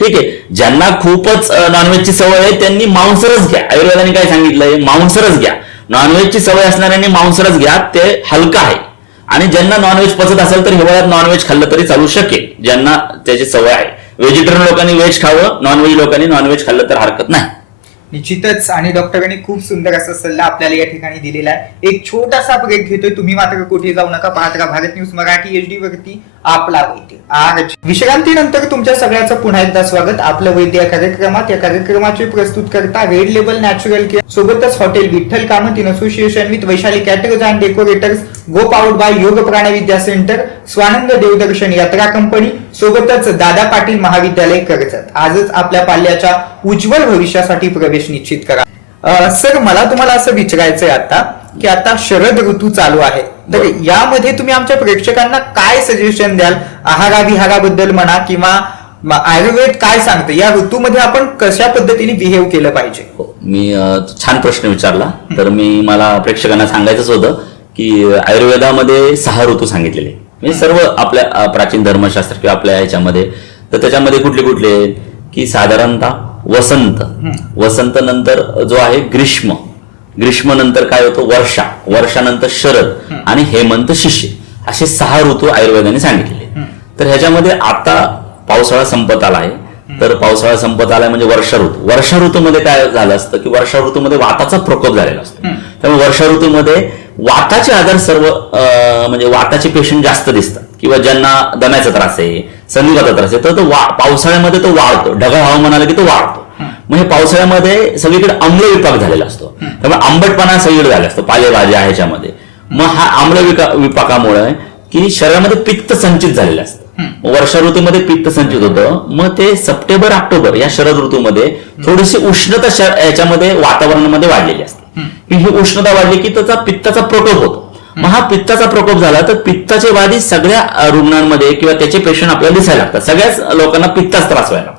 ठीक आहे. ज्यांना खूपच नॉनव्हेजची सवय आहे त्यांनी मांसाहारच घ्या. आयुर्वेदाने काय सांगितलंय, मांसाहारच घ्या. नॉनव्हेजची सवय असणाऱ्यांनी मांसाहारच घ्या, ते हलका आहे. आणि ज्यांना नॉनव्हेज पचत असेल तर हिवाळ्यात नॉनव्हेज खाल्लं तरी चालू शकेल, ज्यांना त्याची सवय आहे. व्हेजिटेरियन लोकांनी व्हेज खावं, नॉनव्हेज लोकांनी नॉनव्हेज खाल्लं तर हरकत नाही. निश्चितच. आणि डॉक्टरांनी खूप सुंदर असा सल्ला आपल्याला या ठिकाणी दिलेला आहे. एक छोटासा ब्रेक घेतोय, तुम्ही मात्र कुठे जाऊ नका, पाहत राहा भारत न्यूज मराठी HD वरती आपला वैद्य. आज विश्रांतीनंतर तुमच्या सगळ्यांचं पुन्हा एकदा स्वागत आपलं वैद्य या कार्यक्रमात. या कार्यक्रमाचे प्रस्तुत करता रेड लेबल नॅचरल केअर, सोबतच hotel Vitthal Kamat in association with Vaishali caterers and decorators, go powered by योग प्राणविद्या सेंटर, स्वानंद देवदर्शन यात्रा कंपनी, सोबतच दादा पाटील महाविद्यालय कर्जत. आजच आपल्या पाल्याच्या उज्ज्वल भविष्यासाठी प्रवेश निश्चित करा. सर, मला तुम्हाला असं विचारायचंय आता की आता शरद ऋतू चालू आहे, तर यामध्ये तुम्ही आमच्या प्रेक्षकांना काय सजेशन द्याल, आहाराविहाराबद्दल म्हणा किंवा आयुर्वेद काय सांगतं, या ऋतूमध्ये आपण कशा पद्धतीने बिहेव केलं पाहिजे? मी छान प्रश्न विचारला. तर मला प्रेक्षकांना सांगायचंच होतं की आयुर्वेदामध्ये 6 ऋतू सांगितलेले, म्हणजे सर्व आपल्या प्राचीन धर्मशास्त्र किंवा आपल्या याच्यामध्ये. तर त्याच्यामध्ये कुठले कुठले की साधारणतः वसंत नंतर जो आहे ग्रीष्म नंतर काय होतं वर्षा, वर्षानंतर शरद आणि हेमंत शिशिर, असे 6 ऋतू आयुर्वेदाने सांगितलेले. तर ह्याच्यामध्ये आता पावसाळा संपत आला आहे. तर पावसाळा संपत आलाय म्हणजे वर्षा ऋतूमध्ये काय झालं असतं की वर्षा ऋतूमध्ये वाताचा प्रकोप झालेला असतो. त्यामुळे वर्षा ऋतूमध्ये वाताचे आजार सर्व म्हणजे वाताचे पेशंट जास्त दिसतात, किंवा ज्यांना दम्याचा त्रास आहे, संधिवाताचा त्रास आहे, तर तो पावसाळ्यामध्ये तो वाढतो. ढगाळ हवामान आलं की तो वाढतो. म्हणजे पावसाळ्यामध्ये सगळीकडे आम्ल विपाक झालेला असतो, त्यामुळे आंबटपणा सगळीकडे झाला असतो पालेभाज्या ह्याच्यामध्ये. मग हा आम्ल विपाकामुळे की शरीरामध्ये पित्त संचित झालेलं असतं. वर्षा ऋतूमध्ये पित्त संचित होतं. मग ते सप्टेंबर ऑक्टोबर या शरद ऋतूमध्ये थोडीशी उष्णता याच्यामध्ये वातावरणामध्ये वाढलेली असते. ही उष्णता वाढली की त्याचा पित्ताचा प्रकोप होतो. मग हा पित्ताचा प्रकोप झाला तर पित्ताचे वादी सगळ्या रुग्णांमध्ये किंवा त्याचे पेशंट आपल्याला दिसायला लागतात. सगळ्याच लोकांना पित्ताचा त्रास व्हायला.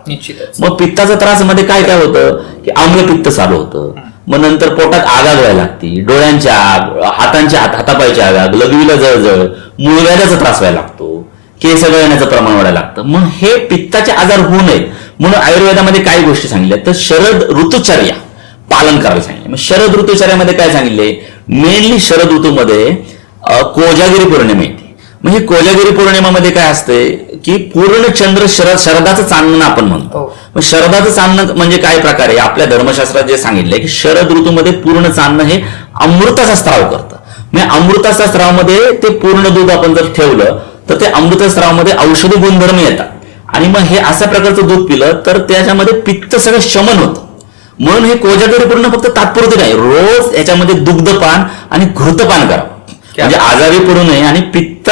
मग पित्ताचा त्रास मध्ये काय काय होतं की आम्लपित्त चालू होतं. मग नंतर पोटात आग व्हायला लागती, डोळ्यांच्या आग, हातापायची आग, लघवीला जळजळ, मूळव्याधाचा त्रास व्हायला लागतो, केस गळण्याचं प्रमाण वाढायला लागतं. मग हे पित्ताचे आजार होऊ नयेत म्हणून आयुर्वेदामध्ये काही गोष्टी सांगितल्या. तर शरद ऋतुचर्या पालन करायला सांगितले. मग शरद ऋतुचर्यामध्ये काय सांगितले, मेनली शरद ऋतूमध्ये कोजागिरी पौर्णिमा येते. म्हणजे कोजागिरी पौर्णिमामध्ये काय असते की पूर्ण चंद्र शरदाचं चांदणं आपण म्हणतो. मग शरदाचं चांदणं म्हणजे काय प्रकार आहे, आपल्या धर्मशास्त्रात जे सांगितलंय की शरद ऋतूमध्ये पूर्ण चांदणं हे अमृताचा स्त्राव करतं. म्हणजे अमृताच्या स्त्रावामध्ये ते पूर्ण दूध आपण जर ठेवलं तर ते अमृत स्त्रावामध्ये औषधी गुणधर्म येतात. आणि मग हे अशा प्रकारचं दूध पिलं तर त्याच्यामध्ये पित्त सगळं शमन होतं. म्हणून हे कोजागिरी पूर्ण फक्त तात्पुरते नाही, रोज याच्यामध्ये दुग्धपान आणि घृतपान करावं, म्हणजे आजारी पडू नये आणि पित्त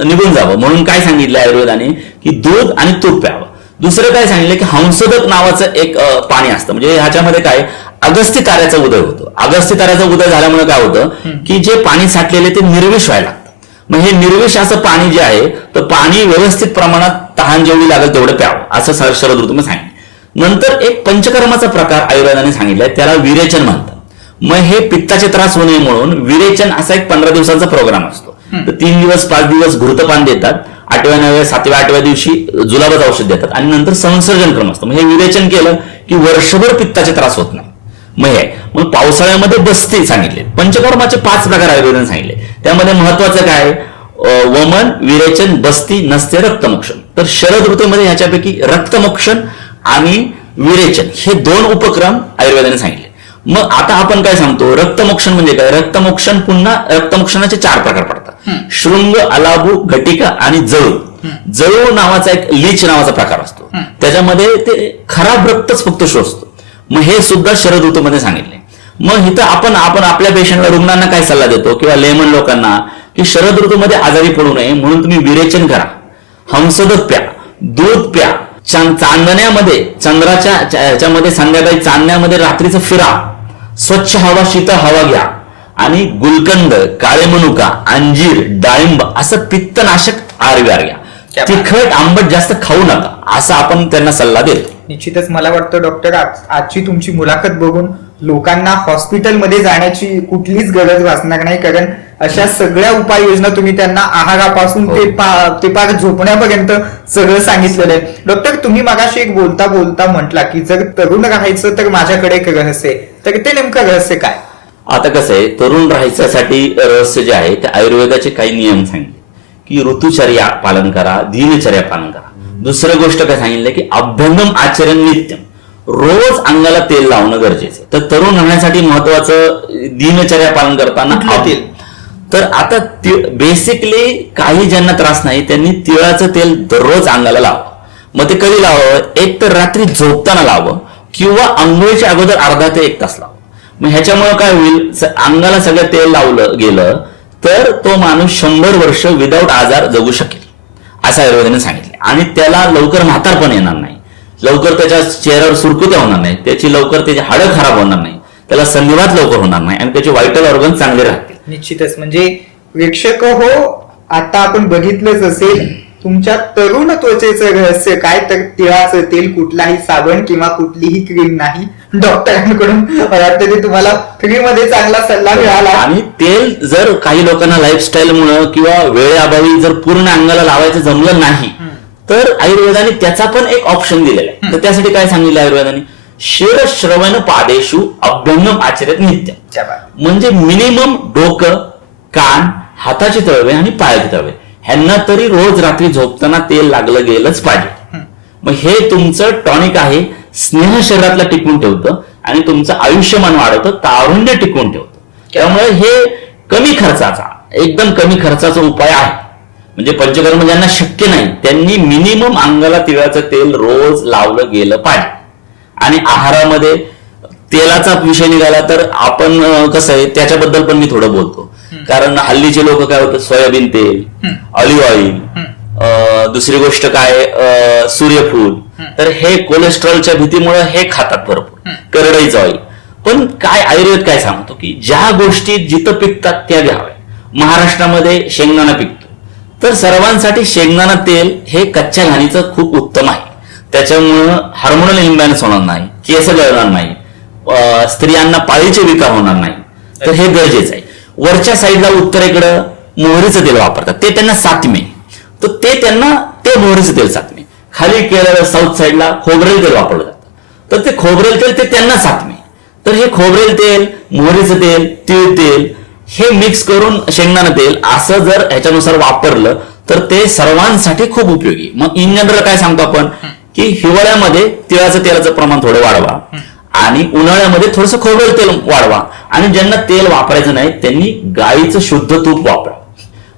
निघून जावं म्हणून काय सांगितलं आयुर्वेदाने की दूध आणि तूप प्यावं. दुसरं काय सांगितलं की हंसोदक नावाचं एक पाणी असतं, म्हणजे ह्याच्यामध्ये काय अगस्त्य ताऱ्याचा उदय होतो. अगस्त्य ताऱ्याचा उदय झाल्यामुळे काय होतं की जे पाणी साठलेले ते निर्विष व्हायला लागतं. मग हे निर्विष असं पाणी जे आहे तर पाणी व्यवस्थित प्रमाणात तहान जेवढी लागेल तेवढं प्यावं असं शरद ऋतूमध्ये सांगितलं. नंतर एक पंचकर्माचा प्रकार आयुर्वेदाने सांगितलाय, त्याला विरेचन म्हणतात. मग हे पित्ताचे त्रास होऊ नये म्हणून विरेचन असा एक 15 दिवसांचा प्रोग्राम असतो. तर 3 दिवस 5 दिवस घृतपान देतात, 8व्या 9व्या 7व्या 8व्या दिवशी जुलाबाचं औषध देतात आणि नंतर संसर्जन क्रम असतो. मग हे विरेचन केलं की वर्षभर पित्ताचे त्रास होत नाही. मग पावसाळ्यामध्ये बस्ती सांगितले. पंचकर्माचे 5 प्रकार आयुर्वेदाने सांगितले. त्यामध्ये महत्वाचं काय, वमन, विरेचन, बस्ती, नसते, रक्तमोक्षण. तर शरद ऋतूमध्ये ह्याच्यापैकी रक्तमोक्षण आणि विरेचन हे 2 उपक्रम आयुर्वेदाने सांगितले. मग आता आपण काय सांगतो, रक्तमोक्षण म्हणजे काय, रक्तमोक्षण पुन्हा रक्तमोक्षणाचे 4 प्रकार पडतात. शृंग, अलाबू, घटिका आणि जळू. जळू नावाचा एक लीच नावाचा प्रकार असतो, त्याच्यामध्ये ते खराब रक्तच फक्त शोषतो. मग हे सुद्धा शरद ऋतूमध्ये सांगितले. मग इथं आपण आपल्या पेशंटला रुग्णांना काय सल्ला देतो किंवा लेमन लोकांना की शरद ऋतूमध्ये आजारी पडू नये म्हणून तुम्ही विरेचन करा, हंसदक प्या, दूध प्या, चांदण्यामध्ये चंद्राच्या ह्याच्यामध्ये संध्याकाळी चांदण्यामध्ये रात्रीचं फिरा, स्वच्छ हवा शीतळ हवा घ्या आणि गुलकंद, काळे मनुका, अंजीर, डाळिंब असं पित्तनाशक आहार घ्या. तिखट आंबट जास्त खाऊ नका असं आपण त्यांना सल्ला देतो. निश्चितच मला वाटतं डॉक्टर आजची तुमची मुलाखत बघून लोकांना हॉस्पिटलमध्ये जाण्याची कुठलीच गरज भासणार नाही, कारण अशा सगळ्या उपाययोजना तुम्ही त्यांना आहारापासून ते पार झोपण्यापर्यंत सगळं सांगितलेलं आहे. डॉक्टर, तुम्ही मगाशी एक बोलता म्हटला की जर तरुण राहायचं तर माझ्याकडे एक रहस्य आहे, तर ते नेमकं रहस्य काय? आता कसं आहे, तरुण राहायच्यासाठी रहस्य जे आहे ते आयुर्वेदाचे काही नियम सांगितले की ऋतुचर्या पालन करा, दिनचर्या पालन करा. दुसरं गोष्ट काय सांगितलं की अभ्यंगम आचरण नित्यम, रोज अंगाला तेल लावणं गरजेचं. तर तरुण राहण्यासाठी महत्वाचं दिनचर्या पालन करताना तेल. तर आता बेसिकली काही ज्यांना त्रास नाही त्यांनी तिळाचं तेल दररोज अंगाला लावावं. मग ते कधी लावावं, एक तर रात्री झोपताना लावावं किंवा अंघोळीच्या अगोदर अर्धा ते 1 तास लावावं. मग ह्याच्यामुळे काय होईल, अंगाला सगळं तेल लावलं गेलं तर तो माणूस 100 वर्ष विदाऊट आजार जगू शकेल असं आयुर्वेदाने सांगितले. आणि त्याला लवकर म्हातारपण येणार नाही, लवकर त्याच्या चेहऱ्यावर सुरकुत्या होणार नाही, त्याची हाडं खराब होणार नाही, त्याला संधिवात लवकर होणार नाही आणि त्याचे व्हायटल ऑर्गन चांगले राहतील. निश्चितच. म्हणजे प्रेक्षक हो, आता आपण बघितलंच असेल तुमच्या तरुण त्वचेचं रहस्य काय, तर तिळाचं तेल, कुठलाही साबण किंवा कुठलीही क्रीम नाही. डॉक्टरांकडून वाटतं ते तुम्हाला फ्रीमध्ये चांगला सल्ला मिळाला. आणि तेल जर काही लोकांना लाईफस्टाईल मुळे किंवा वेळेअभावी जर पूर्ण अंगाला लावायचं जमलं नाही तर आयुर्वेदाने त्याचा पण एक ऑप्शन दिलेला आहे. तर त्यासाठी काय सांगितलं आयुर्वेदाने, शिर श्रवण पादेशु अभ्यंगम आचरित नित्य, म्हणजे मिनिमम डोकं, कान, हाताचे तळवे आणि पायाचे तळवे ह्यांना तरी रोज रात्री झोपताना तेल लागलं गेलंच पाहिजे. मग हे तुमचं टॉनिक आहे, स्नेह शरीरातला टिकवून ठेवतं आणि तुमचं आयुष्यमान वाढवतं, तारुण्य टिकवून ठेवतं. त्यामुळे हे कमी खर्चाचा, एकदम कमी खर्चाचा उपाय आहे. म्हणजे पंचकर्म ज्यांना शक्य नाही त्यांनी मिनिमम अंगाला तिळाचं तेल रोज लावलं गेलं पाहिजे. आणि आहारामध्ये तेलाचा विषय निघाला तर आपण कसं आहे त्याच्याबद्दल पण मी थोडं बोलतो. कारण हल्लीचे लोक काय होतं, सोयाबीन तेल, ऑलिव्ह ऑइल, दुसरी गोष्ट काय सूर्यफूल, तर हे कोलेस्ट्रॉलच्या भीतीमुळे हे खातात भरपूर, करडईचं ऑइल. पण काय आयुर्वेद काय सांगतो की ज्या गोष्टी जिथं पिकतात त्या घ्याव्या. महाराष्ट्रामध्ये शेंगदाणा पिकतो, तर सर्वांसाठी शेंगदाणा तेल हे कच्च्या घाणीचं खूप उत्तम आहे. त्याच्यामुळं हार्मोनल इम्बॅलन्स होणार नाही, केस गळणार नाही, स्त्रियांना पाळीचे विकार होणार नाही. तर हे गरजेचं आहे. वरच्या साईडला उत्तरेकडं मोहरीचं तेल वापरतात, ते त्यांना सातमे, तर ते मोहरीचं तेल सातमे. खाली केरळ साऊथ साईडला खोबरेल तेल वापरलं जातं, तर ते खोबरेल तेल ते त्यांना सातमे. तर हे खोबरेल तेल, मोहरीचं तेल, तीळ तेल हे मिक्स करून शेंगदाणा तेल असं जर ह्याच्यानुसार वापरलं तर ते सर्वांसाठी खूप उपयोगी. मग इन जनरल काय सांगतो आपण की हिवाळ्यामध्ये तिळाचं तेलाचं प्रमाण थोडं वाढवा आणि उन्हाळ्यामध्ये थोडंसं खोबरेल तेल वाढवा. आणि ज्यांना तेल वापरायचं नाही त्यांनी गाईचं शुद्ध तूप वापरा.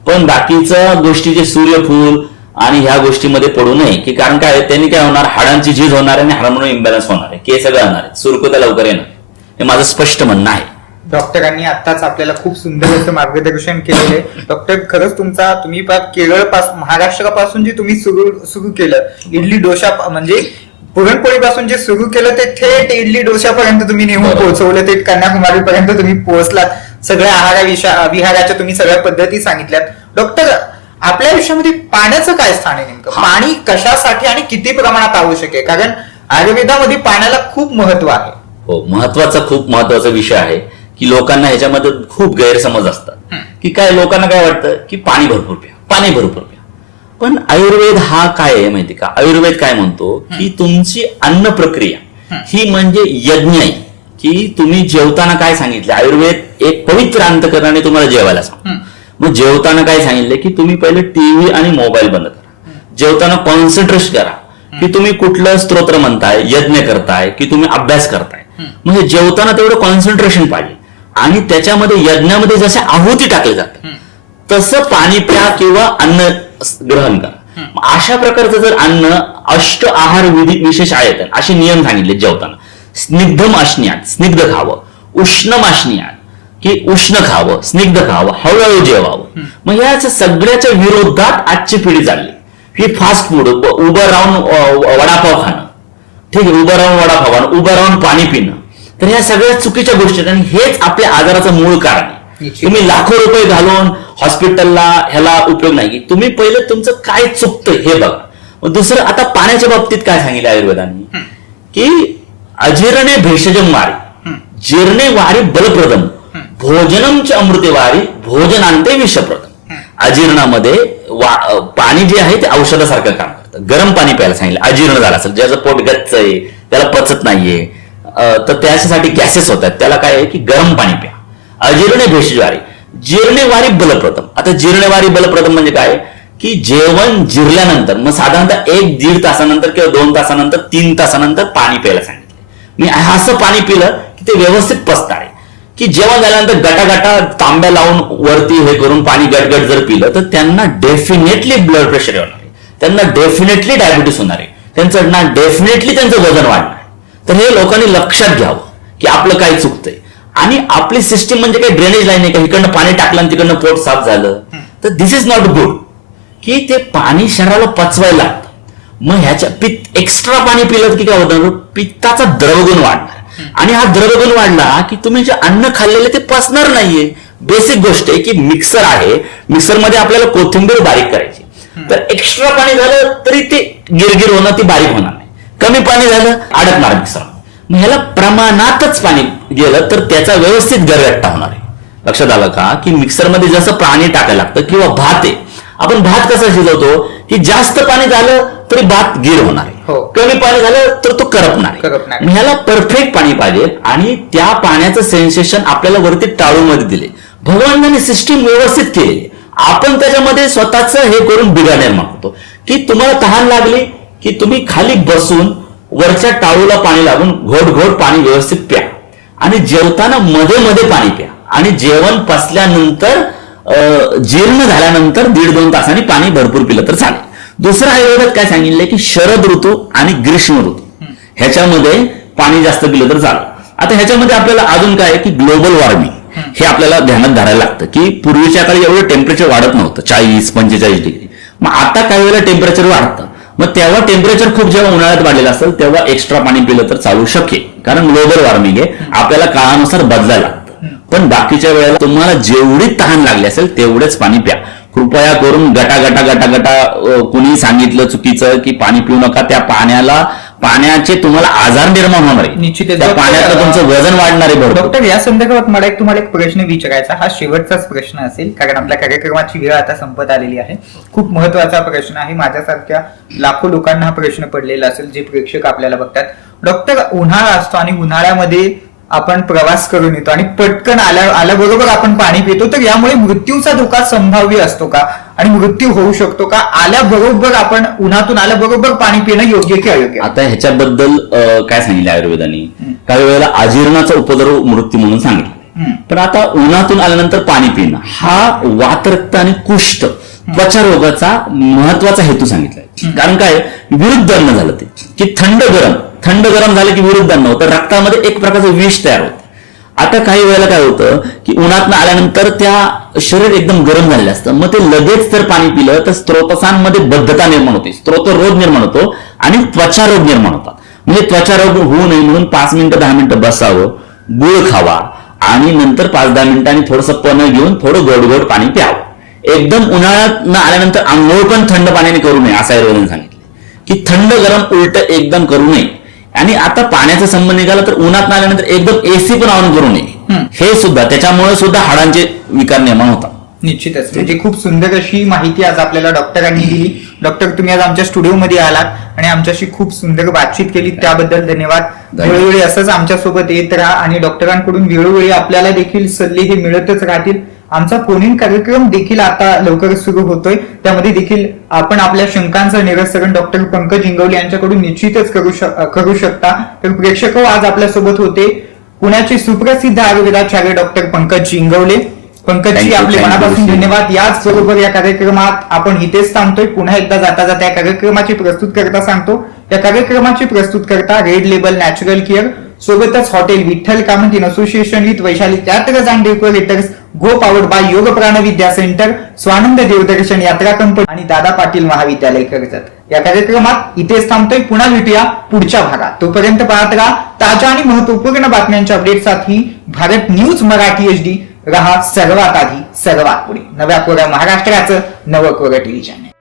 पण बाकीच्या गोष्टी जे सूर्यफूल आणि ह्या गोष्टीमध्ये पडू नये, की कारण काय त्यांनी काय होणार, हाडांची झीज होणार आणि हार्मोनल इम्बॅलन्स होणार आहे, केस गळणार आहे, सुरकुत्या लवकर येणार. हे माझं स्पष्ट म्हणणं आहे. डॉक्टरांनी आताच आपल्याला खूप सुंदर असं मार्गदर्शन केलेलं आहे. डॉक्टर, खरंच तुम्ही केरळ पासून, महाराष्ट्रापासून जे तुम्ही सुरू केलं इडली डोसा, म्हणजे पुरणपोळी पासून जे सुरू केलं ते थेट इडली डोशापर्यंत तुम्ही नेऊन पोहोचवलं, ते कन्याकुमारी पर्यंत तुम्ही पोहोचलात. सगळ्या विहाराच्या तुम्ही सगळ्या पद्धती सांगितल्यात. डॉक्टर, आपल्या आयुष्यामध्ये पाण्याचं काय स्थान आहे नेमकं? पाणी कशासाठी आणि किती प्रमाणात आवश्यक आहे? कारण आयुर्वेदामध्ये पाण्याला खूप महत्व आहे. हो, खूप महत्वाचा विषय आहे की लोकांना ह्याच्यामध्ये खूप गैरसमज असतात की लोकांना काय वाटतं की पाणी भरपूर प्या. पण आयुर्वेद हा काय आहे माहिती का? आयुर्वेद काय म्हणतो की तुमची अन्न प्रक्रिया ही म्हणजे यज्ञ आहे. की तुम्ही जेवताना काय सांगितलं, आयुर्वेद एक पवित्र अंतकरणाने तुम्हाला जेवायला सांगतो. मग जेवताना काय सांगितलं की तुम्ही पहिले टीव्ही आणि मोबाईल बंद करा. जेवताना कॉन्सन्ट्रेट करा की तुम्ही कुठलं स्तोत्र म्हणताय, यज्ञ करताय की तुम्ही अभ्यास करताय. म्हणजे जेवताना तेवढं कॉन्सन्ट्रेशन पाहिजे. आणि त्याच्यामध्ये यज्ञामध्ये जसे आहुती टाकले जातात तसं पाणी प्या किंवा अन्न ग्रहण करा. अशा प्रकारचं जर अन्न अष्ट आहार विधी विशेष आहेत असे नियम सांगितले जेवताना. स्निग्धम अश्नियात, स्निग्ध खावं. उष्णम अश्नियात की उष्ण खावं, स्निग्ध खावं, हळूहळू जेवावं. मग या सगळ्याच्या विरोधात आजची पिढी चालली की फास्ट फूड, उभं राहून वडापाव खाणं, ठीक आहे, उभं राहून वडापाव खाणं, उभं राहून पाणी पिणं. तर ह्या सगळ्या चुकीच्या गोष्टी आहेत आणि हेच आपल्या आजाराचं मूळ कारण आहे. तुम्ही लाखो रुपये घालून हॉस्पिटलला ह्याला उपयोग नाही. तुम्ही पहिलं तुमचं काय चुकतंय हे बघा. दुसरं, आता पाण्याच्या बाबतीत काय सांगितलं आयुर्वेदांनी की अजीर्णे भेषजम वारी, जीर्णे वारी बलप्रदम, भोजनमच अमृते वारी, भोजनांते विषप्रदम. अजीर्णामध्ये पाणी जे आहे ते औषधासारखं काम करतं. गरम पाणी प्यायला सांगितलं. अजीर्ण झाला असेल, ज्याचं पोट गच्च आहे, त्याला पचत नाहीये, तर त्याच्यासाठी गॅसेस होतात, त्याला काय आहे की गरम पाणी प्या. अजीर्णे भेषजवारी, जीर्णेवारी बलप्रदम. आता जीर्णेवारी बलप्रदम म्हणजे काय की जेवण जिरल्यानंतर मग साधारणतः 1-1.5 तासानंतर किंवा 2 तासानंतर 3 तासानंतर पाणी प्यायला सांगितलं. मी असं पाणी पिलं की ते व्यवस्थित पचणार आहे. की जेवण झाल्यानंतर गटागटा तांब्या लावून वरती हे करून पाणी गटगट जर पिलं तर त्यांना डेफिनेटली ब्लड प्रेशर येणार आहे, त्यांना डेफिनेटली डायबिटीस होणार आहे, त्यांचं डेफिनेटली त्यांचं वजन वाढणार आहे. तर हे लोकांनी लक्षात घ्यावं की आपलं काय चुकतंय. आणि आपली सिस्टीम म्हणजे काही ड्रेनेज लाईन आहे का, इकडनं पाणी टाकलं आणि तिकडनं पोट साफ झालं, तर दिस इज नॉट गुड. की ते पाणी शरीराला पचवायला लागतं. मग ह्याच्या एक्स्ट्रा पाणी पिलं की काय होतं, पित्ताचा द्रवगुण वाढणार. आणि हा द्रवगुण वाढला की तुम्ही जे अन्न खाल्लेले ते पचणार नाहीये. बेसिक गोष्ट आहे की मिक्सर आहे, मिक्सरमध्ये आपल्याला कोथिंबीर बारीक करायची, तर एक्स्ट्रा पाणी झालं तरी ते गिरगिर होणं, ती बारीक होणार नाही. कमी पाणी झालं अडकणार मिक्सर. मग ह्याला प्रमाणातच पाणी गेलं तर त्याचा व्यवस्थित गरगट्टा होणार आहे. लक्षात आलं का की मिक्सरमध्ये जसं पाणी टाकायला लागतं, किंवा भात आहे, आपण भात कसा शिजवतो की जास्त पाणी झालं तरी भात गिर होणार आहे, कमी पाणी झालं तर तो करपणार. ह्याला परफेक्ट पाणी पाहिजे. आणि त्या पाण्याचं सेन्सेशन आपल्याला वरती टाळूमध्ये दिले, भगवानाने सिस्टीम व्यवस्थित केली. आपण त्याच्यामध्ये स्वतःच हे करून बिघाड निर्माण होतो. की तुम्हाला तहान लागली की तुम्ही खाली बसून वरच्या टाळूला पाणी लागून घोट घोट पाणी व्यवस्थित प्या. आणि जेवताना मध्ये मध्ये पाणी प्या. आणि जेवण पचल्यानंतर जीर्ण झाल्यानंतर 1.5-2 तासांनी पाणी भरपूर पिलं तर चालेल. दुसरं आयुर्वेदात काय सांगितलंय की शरद ऋतू आणि ग्रीष्म ऋतू ह्याच्यामध्ये पाणी जास्त पिलं तर चालेल. आता ह्याच्यामध्ये आपल्याला अजून काय की ग्लोबल वॉर्मिंग हे आपल्याला ध्यानात धरायला लागतं. की पूर्वीच्या काळी एवढं टेम्परेचर वाढत नव्हतं, 40-45 डिग्री. मग आता काही वेळेला टेम्परेचर वाढतं. मग तेव्हा टेम्परेचर खूप जेव्हा उन्हाळ्यात वाढलेलं असेल तेव्हा एक्स्ट्रा पाणी पिलं तर चालू शकेल, कारण ग्लोबल वॉर्मिंग आहे, आपल्याला काळानुसार बदलायला लागतं. पण बाकीच्या वेळेला तुम्हाला जेवढी तहान लागली असेल तेवढेच पाणी प्या. कृपया करून गटा कुणी सांगितलं चुकीचं की पाणी पिऊ नका, त्या पाण्याचे तुम्हाला आजार निर्माण होणार आहे, निश्चित त्या पाण्याचं तुमचं वजन वाढणार आहे. डॉक्टर, या संदर्भात मला तुम्हाला एक प्रश्न विचारायचा, हा शेवटचाच प्रश्न असेल कारण आपल्या कार्यक्रमाची वेळ आता संपत आलेली आहे. खूप महत्वाचा प्रश्न आहे, माझ्यासारख्या लाखो लोकांना हा प्रश्न पडलेला असेल जे प्रेक्षक आपल्याला बघतात. डॉक्टर, उन्हाळा असतो आणि उन्हाळ्यामध्ये आपण प्रवास करून येतो आणि पटकन आल्याबरोबर आपण पाणी पितो, तर यामुळे मृत्यूचा धोका संभाव्य असतो का आणि मृत्यू होऊ शकतो का? आल्याबरोबर आपण उन्हातून आल्याबरोबर पाणी पिणं योग्य की अयोग्य? आता ह्याच्याबद्दल काय सांगितलं आयुर्वेदाने, काही वेळेला अजीर्णाचा उपद्रव मृत्यू म्हणून सांगितलं. पण आता उन्हातून आल्यानंतर पाणी पिणं हा वातरक्त आणि कुष्ठ त्वचा रोगाचा महत्वाचा हेतू सांगितलाय. कारण काय विरुद्ध अन्न झालं ते की थंड गरम झालं की विरुद्ध अन्न होतं, रक्तामध्ये एक प्रकारचं विष तयार होतं. आता काही वेळेला काय होतं की उन्हातनं आल्यानंतर त्या शरीर एकदम गरम झालेलं असतं, मग ते लगेच जर पाणी पिलं तर स्त्रोतसांमध्ये बद्धता निर्माण होते, स्त्रोत रोग निर्माण होतो आणि त्वचा रोग निर्माण होतात. म्हणजे त्वचा रोग होऊ नये म्हणून 5 मिनिटं 10 मिनिटं बसावं, गुळ खावा आणि नंतर 5-10 मिनिटांनी थोडंसं पण घेऊन थोडं गोड गोड पाणी प्यावं. एकदम उन्हाळ्यात न आल्यानंतर आंघोळ पण थंड पाण्याने करू नये असं आयुर्वेदाने सांगितलं की थंड गरम उलट एकदम करू नये. आणि आता पाण्याचा संबंध निघाला तर उन्हात आल्यानंतर एकदम एसी पण ऑन करू नये. हे सुद्धा त्याच्यामुळे सुद्धा हाडांचे विकार निर्माण होतात. निश्चितच, म्हणजे खूप सुंदर अशी माहिती आज आपल्याला डॉक्टरांनी दिली. डॉक्टर, तुम्ही आज आमच्या स्टुडिओमध्ये आलात आणि आमच्याशी खूप सुंदर बातचीत केली, त्याबद्दल धन्यवाद. वेळोवेळी असंच आमच्या सोबत येत राहा आणि डॉक्टरांकडून वेळोवेळी आपल्याला देखील सल्ले हे मिळतच राहतील. आमचा फोन इन कार्यक्रम देखील आता लवकरच सुरू होतोय, त्यामध्ये देखील आपण आपल्या शंकांचं निरसन डॉक्टर पंकज इंगवले यांच्याकडून निश्चितच करू शकता. तर प्रेक्षक आज आपल्यासोबत होते पुण्याचे सुप्रसिद्ध आयुर्वेदाचार्य डॉक्टर पंकज इंगवले. पंकजजी, आपले मनापासून धन्यवाद. याच बरोबर या कार्यक्रमात आपण इथेच थांबतोय. पुन्हा एकदा जाता जाता या कार्यक्रमाची प्रस्तुत करता सांगतो, या कार्यक्रमाची प्रस्तुत करता रेड लेबल नॅचरल केअर, सोबतच hotel Vitthal Kamat in association with Vaishali caterers and decorators, go powered by योग प्राण विद्या सेंटर, स्वानंद देवदर्शन यात्रा कंपनी आणि दादा पाटील महाविद्यालय कर्जत. या कार्यक्रमात इथेच थांबतोय. पुन्हा भेटूया पुढच्या भागात. तोपर्यंत पाहत राहा ताज्या आणि महत्वपूर्ण बातम्यांच्या अपडेटसाठी भारत न्यूज मराठी HD. रहा सर्वात आधी सर्वात पुढे. नव्या कोऱ्या महाराष्ट्राचं नवं कोरं टीव्ही चॅनल.